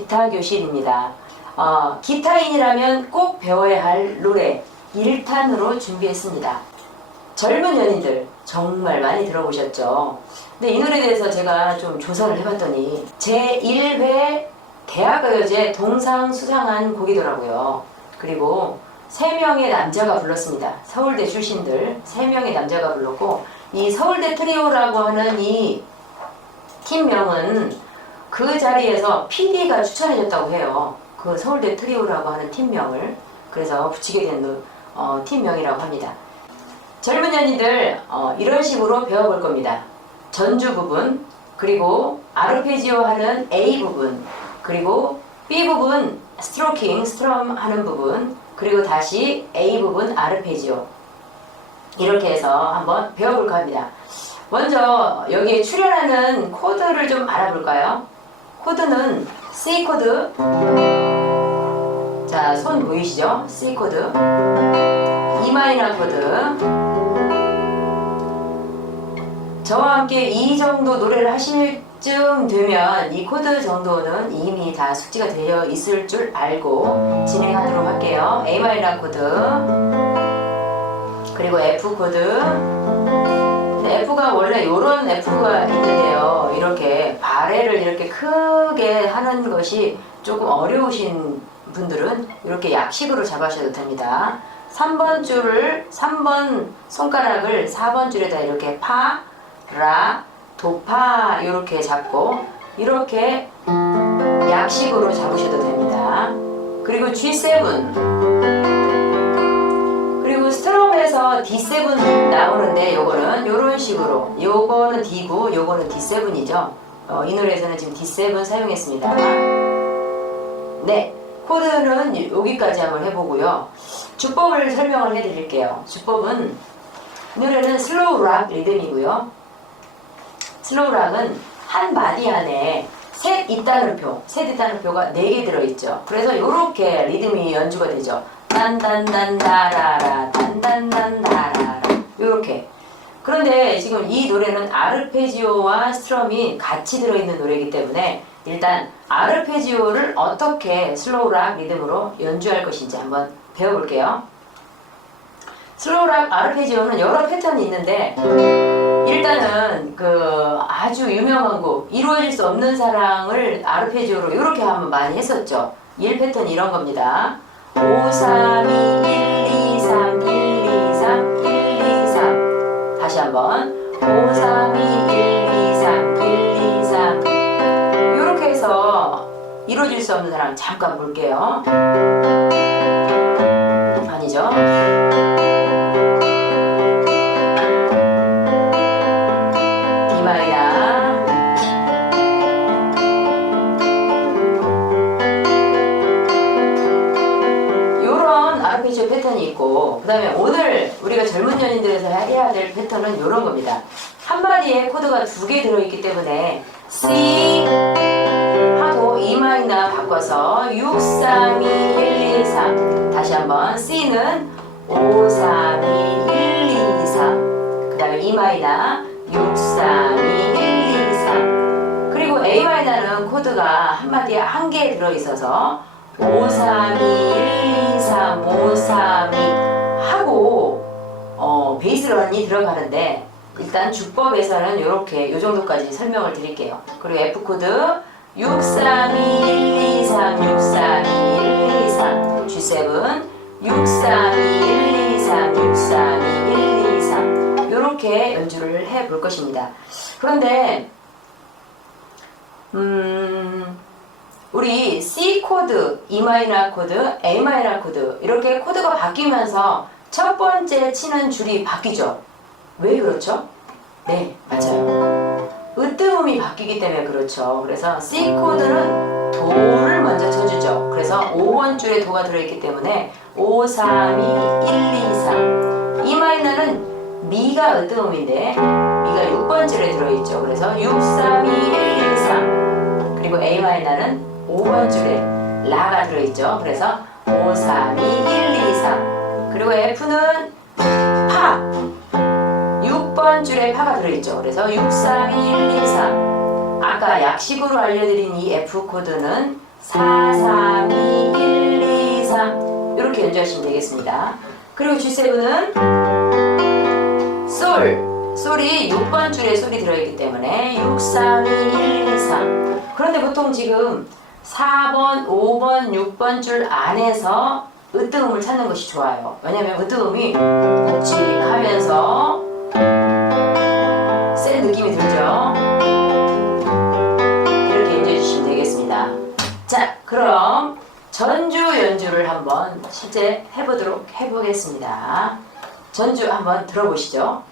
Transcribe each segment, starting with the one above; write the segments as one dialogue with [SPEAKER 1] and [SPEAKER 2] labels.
[SPEAKER 1] 기타 교실입니다. 어, 기타인이라면 꼭 배워야 할 노래 1탄으로 준비했습니다. 젊은 연인들 정말 많이 들어보셨죠? 근데 이 노래에 대해서 제가 좀 조사를 해봤더니 제1회 대학가요제 동상 수상한 곡이더라고요. 그리고 세 명의 남자가 불렀습니다. 서울대 출신들 세 명의 남자가 불렀고 이 서울대 트리오라고 하는 이 팀명은 그 자리에서 PD가 추천해줬다고 해요. 그 서울대 트리오라고 하는 팀명을 그래서 붙이게 된 노- 어, 팀명이라고 합니다. 젊은 연인들 어, 이런 식으로 배워볼 겁니다. 전주 부분 그리고 아르페지오 하는 A 부분 그리고 B 부분 스트로킹 스트럼 하는 부분 그리고 다시 A 부분 아르페지오 이렇게 해서 한번 배워볼까 합니다. 먼저 여기에 출연하는 코드를 좀 알아볼까요? 코드는 C 코드. 자, 손 보이시죠? C 코드. E 마이너 코드. 저와 함께 이 정도 노래를 하실 쯤 되면 이 코드 정도는 이미 다 숙지가 되어 있을 줄 알고 진행하도록 할게요. A 마이너 코드. 그리고 F 코드 F가 원래 이런 F가 있는데요. 이렇게 발해를 이렇게 크게 하는 것이 조금 어려우신 분들은 이렇게 약식으로 잡으셔도 됩니다. 3번 줄을 3번 손가락을 4번 줄에다 이렇게 파, 라, 도파 이렇게 잡고 이렇게 약식으로 잡으셔도 됩니다. 그리고 G7 그리고 스트럼에서 D7 나오는데 요거는 요런 식으로 요거는 D고 요거는 D7이죠. 어, 이 노래에서는 지금 D7 사용했습니다. 네, 코드는 여기까지 한번 해보고요. 주법을 설명을 해드릴게요. 주법은 이 노래는 슬로우 락 리듬이고요. 슬로우 락은 한 마디 안에 셋 있다는 표, 셋 있다는 표가 네개 들어있죠. 그래서 이렇게 리듬이 연주가 되죠. 단단단다라라, 단단단다라라. 이렇게. 그런데 지금 이 노래는 아르페지오와 스트럼이 같이 들어있는 노래이기 때문에 일단 아르페지오를 어떻게 슬로우락 리듬으로 연주할 것인지 한번 배워볼게요. 슬로우락 아르페지오는 여러 패턴이 있는데 일단은 그 아주 유명한 곡 이루어질 수 없는 사랑을 아르페지오로 이렇게 하면 많이 했었죠. 1 패턴이 이런 겁니다. 5, 3, 2, 1, 2, 3, 1, 2, 3, 1, 2, 3 다시 한번. 5, 3, 2, 1, 2, 3, 1, 2, 3 이렇게 해서 이루어질 수 없는 사랑 잠깐 볼게요. 코드가 두 개 들어있기 때문에 C 하고 E 마이너 바꿔서 6, 3, 2, 1, 2, 3 다시 한번 C는 5, 3, 2, 1, 2, 3그 다음에 E 마이너 6, 3, 2, 1, 2, 3 그리고 A 마이너는 코드가 한마디에 한 개 들어있어서 5, 3, 2, 1, 2, 3, 5, 3, 2 하고 어, 베이스런이 들어가는데 일단 주법에서는 이렇게 요 정도까지 설명을 드릴게요. 그리고 F 코드 6, 3, 2, 1, 2, 3, 6, 3, 2, 1, 2, 3 G7 6, 3, 2, 1, 2, 3, 6, 3, 2, 1, 2, 3 이렇게 연주를 해 볼 것입니다. 그런데 음, 우리 C 코드, E 마이너 코드, A 마이너 코드 이렇게 코드가 바뀌면서 첫 번째 치는 줄이 바뀌죠. 왜 그렇죠? 네, 맞아요. 으뜸음이 바뀌기 때문에 그렇죠. 그래서 C 코드는 도를 먼저 쳐주죠. 그래서 5번 줄에 도가 들어있기 때문에 5, 3, 2, 1, 2, 3. E 마이너는 미가 으뜸음인데 미가 6번 줄에 들어있죠. 그래서 6, 3, 2, 1, 2, 3. 그리고 A 마이너는 5번 줄에 라가 들어있죠. 그래서 5, 3, 2, 1, 2, 3. 파. 6번 줄에 파가 들어있죠. 그래서 6, 3, 2, 1, 2, 3. 아까 약식으로 알려드린 이 F 코드는 4, 3, 2, 1, 2, 3 이렇게 연주하시면 되겠습니다. 그리고 G7은 솔 솔이 6번 줄에 솔이 들어있기 때문에 6, 3, 2, 1, 2, 3 그런데 보통 지금 4번, 5번, 6번 줄 안에서 으뜸음을 찾는 것이 좋아요. 왜냐면 으뜸음이 묵직하면서 실제 해보도록 해보겠습니다. 전주 한번 들어보시죠.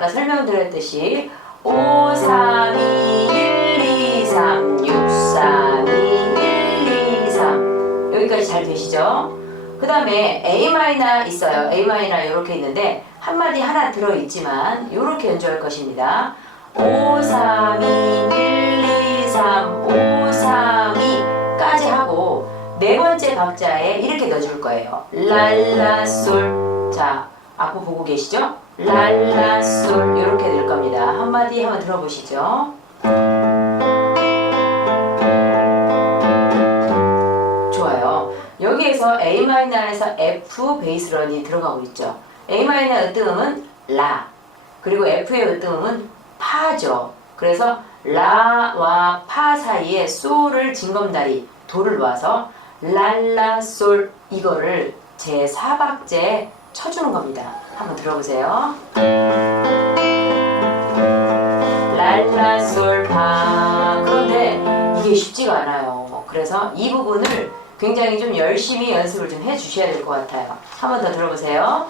[SPEAKER 1] 아까 설명드렸듯이 5, 3, 2, 1, 2, 3, 6, 3, 2, 1, 2, 3 여기까지 잘 되시죠? 그 다음에 A 마이너 있어요. A 마이너 이렇게 있는데 한 마디 하나 들어 있지만 이렇게 연주할 것입니다. 5, 3, 2, 1, 2, 3, 5, 3, 2까지 하고 네 번째 박자에 이렇게 넣어줄 거예요. 랄라 솔. 자, 악보 보고 계시죠? 랄라 솔 이렇게 넣을 겁니다. 한 마디 한번 들어보시죠. 좋아요. 여기에서 A 마이너에서 F 베이스런이 들어가고 있죠. A 마이너 으뜸음은 라. 그리고 F의 으뜸음은 파죠. 그래서 라와 파 사이에 솔을 징검다리 도를 놓아서 랄라 솔 이거를 제 4박자에 쳐주는 겁니다. 한번 들어보세요. 랄라 솔 파. 그런데 이게 쉽지가 않아요. 그래서 이 부분을 굉장히 좀 열심히 연습을 좀 해주셔야 될 것 같아요. 한번 더 들어보세요.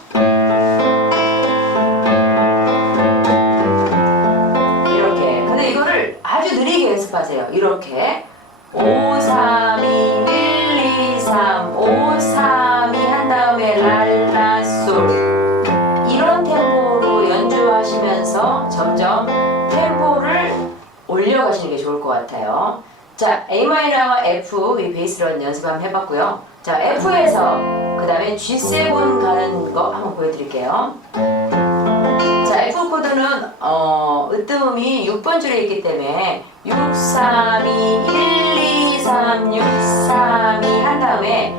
[SPEAKER 1] 이렇게. 근데 이거를 아주 느리게 연습하세요. 이렇게. 5, 3, 2, 1, 2, 3, 5, 3, 2한 다음에 랄 점점 템포를 올려가시는 게 좋을 것 같아요. 자, A 마이너와 F 이 베이스런 연습 한번 해봤고요. 자, F에서 그 다음에 G7 가는 거 한번 보여드릴게요. 자, F 코드는 어, 으뜸음이 6번 줄에 있기 때문에 6, 3, 2, 1, 2, 3, 6, 3, 2 한 다음에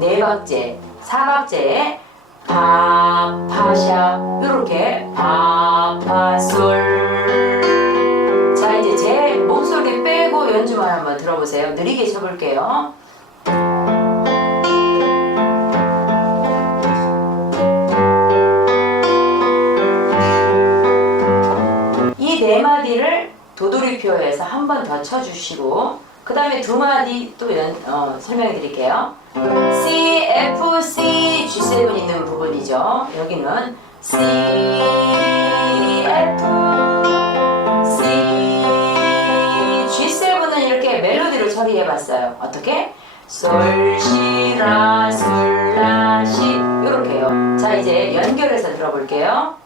[SPEAKER 1] 네 박제, 4박제에 파, 파샤 이렇게 파, 파, 솔 자, 이제 제 목소리 빼고 연주만 한번 들어보세요. 느리게 쳐볼게요. 이 네 마디를 도돌이표에서 한 번 더 쳐주시고 그 다음에 두 마디 또 연, 어, 설명해 드릴게요. C, F, C, G7 있는 부분이죠. 여기는 C, F, C, G7은 이렇게 멜로디로 처리해 봤어요. 어떻게? 솔, 시, 라, 솔, 라, 시 이렇게요. 자 이제 연결해서 들어볼게요.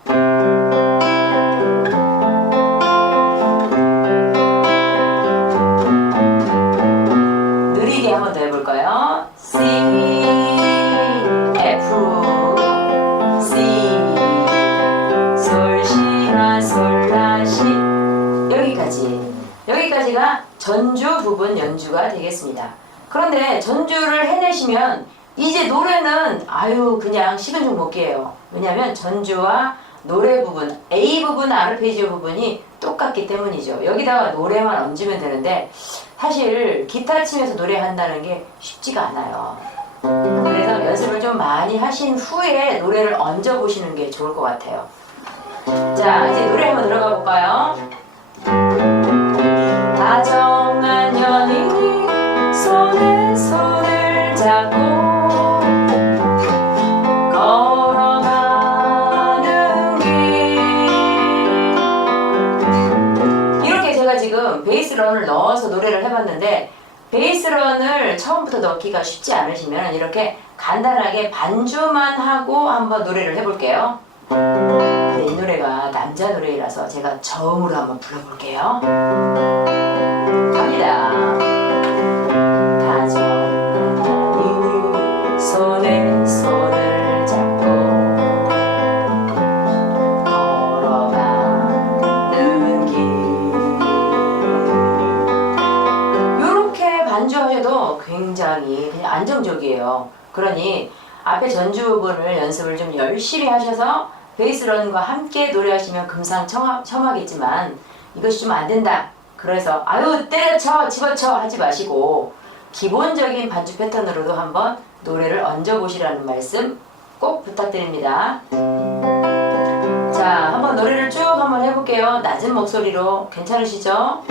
[SPEAKER 1] 여기까지가 전주 부분 연주가 되겠습니다. 그런데 전주를 해내시면 이제 노래는 아유 그냥 식은 죽 먹기예요. 왜냐하면 전주와 노래 부분 A 부분 아르페지오 부분이 똑같기 때문이죠. 여기다가 노래만 얹으면 되는데 사실 기타 치면서 노래한다는 게 쉽지가 않아요. 그래서 연습을 좀 많이 하신 후에 노래를 얹어 보시는 게 좋을 것 같아요. 자, 이제 노래 한번 들어가 볼까요? 이렇게 제가 지금 베이스런을 넣어서 노래를 해봤는데 베이스런을 처음부터 넣기가 쉽지 않으시면 이렇게 간단하게 반주만 하고 한번 노래를 해볼게요. 이 노래가 남자 노래라서 제가 저음으로 한번 불러볼게요. 갑니다. 안정적이에요. 그러니 앞에 전주 부분을 연습을 좀 열심히 하셔서 베이스런과 함께 노래하시면 금상첨화겠지만 이것이 좀 안 된다. 그래서 아유 때려쳐 집어쳐 하지 마시고 기본적인 반주 패턴으로도 한번 노래를 얹어 보시라는 말씀 꼭 부탁드립니다. 자, 한번 노래를 쭉 한번 해볼게요. 낮은 목소리로 괜찮으시죠?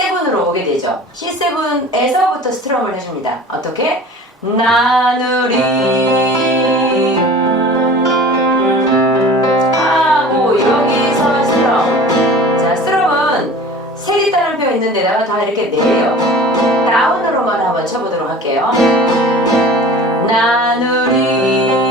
[SPEAKER 1] C7으로 오게 되죠. C7에서부터 스트럼을 해줍니다. 어떻게? 나누리 하고 여기서 스트럼 자 스트럼은 세 기타를 펴 있는데다가 다 이렇게 내요 다운으로만 한번 쳐보도록 할게요 나누리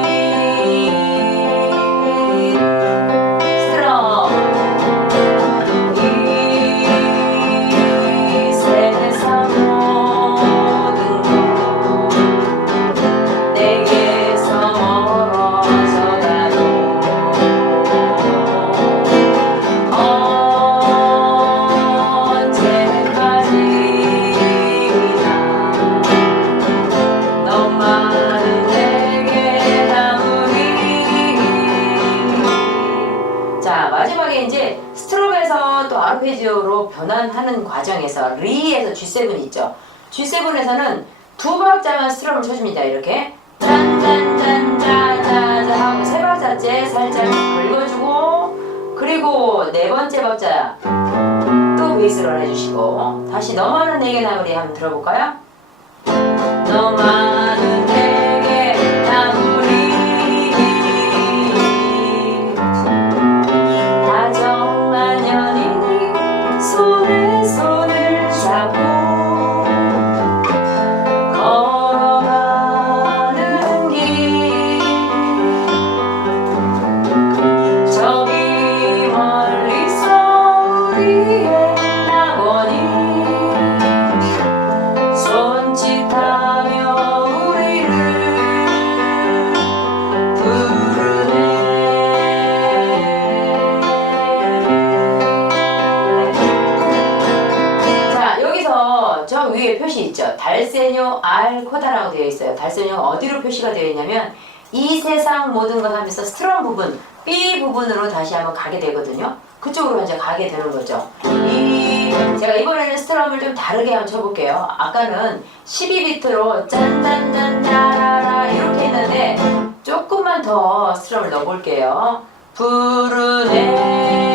[SPEAKER 1] 네 번째 박자 또 베이스를 해주시고 다시 너만은 내게 나으리 한번 들어볼까요? 너만은 달세뇨가 어디로 표시가 되어 있냐면 이 세상 모든 것 하면서 스트럼 부분 B 부분으로 다시 한번 가게 되거든요. 그쪽으로 이제 가게 되는 거죠. 이 제가 이번에는 스트럼을 좀 다르게 한번 쳐볼게요. 아까는 12비트로 짠짠짠짜라라 이렇게 했는데 조금만 더 스트럼을 넣어볼게요. 부르네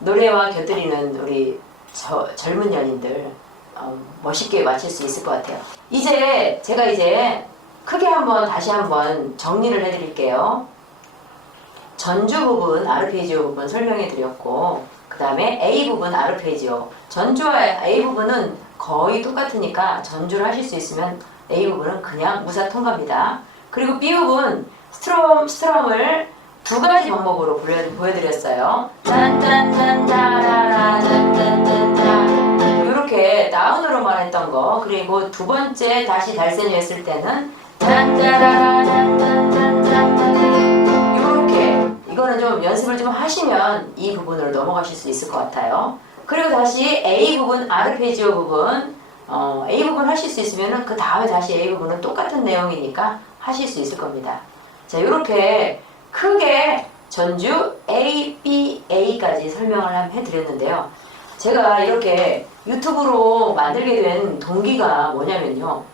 [SPEAKER 1] 노래와 곁들이는 우리 저- 젊은 연인들 어, 멋있게 마칠 수 있을 것 같아요. 이제 제가 이제 크게 한번 다시 한번 정리를 해드릴게요. 전주 부분 아르페지오 부분 설명해 드렸고 그 다음에 A 부분 아르페지오 전주와 A 부분은 거의 똑같으니까 전주를 하실 수 있으면 A 부분은 그냥 무사 통과입니다. 그리고 B 부분 스트럼, 스트럼을 두 가지 방법으로 보여- 보여드렸어요. 이렇게 다운으로만 했던 거 그리고 두 번째 다시 달센이 했을 때는 이렇게 이거는 좀 연습을 좀 하시면 이 부분으로 넘어가실 수 있을 것 같아요. 그리고 다시 A 부분 아르페지오 부분 어, A 부분 하실 수 있으면은 그 다음에 다시 A 부분은 똑같은 내용이니까 하실 수 있을 겁니다. 자 이렇게 크게 전주 A, B, A까지 설명을 해드렸는데요. 제가 이렇게 유튜브로 만들게 된 동기가 뭐냐면요.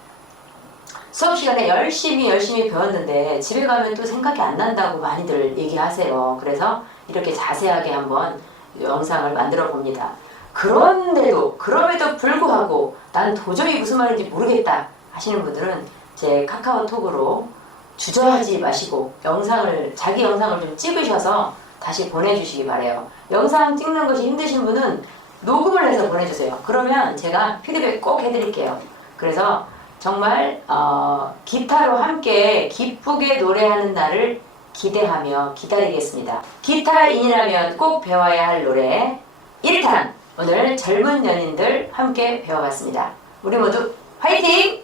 [SPEAKER 1] 수업 시간에 열심히 열심히 배웠는데 집에 가면 또 생각이 안 난다고 많이들 얘기하세요. 그래서 이렇게 자세하게 한번 영상을 만들어 봅니다. 그런데도 그럼에도 불구하고 난 도저히 무슨 말인지 모르겠다 하시는 분들은 제 카카오톡으로 주저하지 마시고 영상을 자기 영상을 좀 찍으셔서 다시 보내주시기 바래요. 영상 찍는 것이 힘드신 분은 녹음을 해서 보내주세요. 그러면 제가 피드백 꼭 해드릴게요. 그래서 정말 어, 기타로 함께 기쁘게 노래하는 날을 기대하며 기다리겠습니다. 기타인이라면 꼭 배워야 할 노래 1탄 오늘 젊은 연인들 함께 배워봤습니다. 우리 모두 화이팅!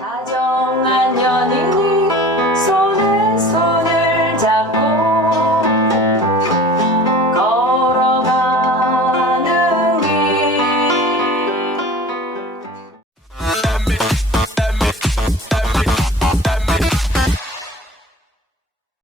[SPEAKER 1] 다정한 연인이 손을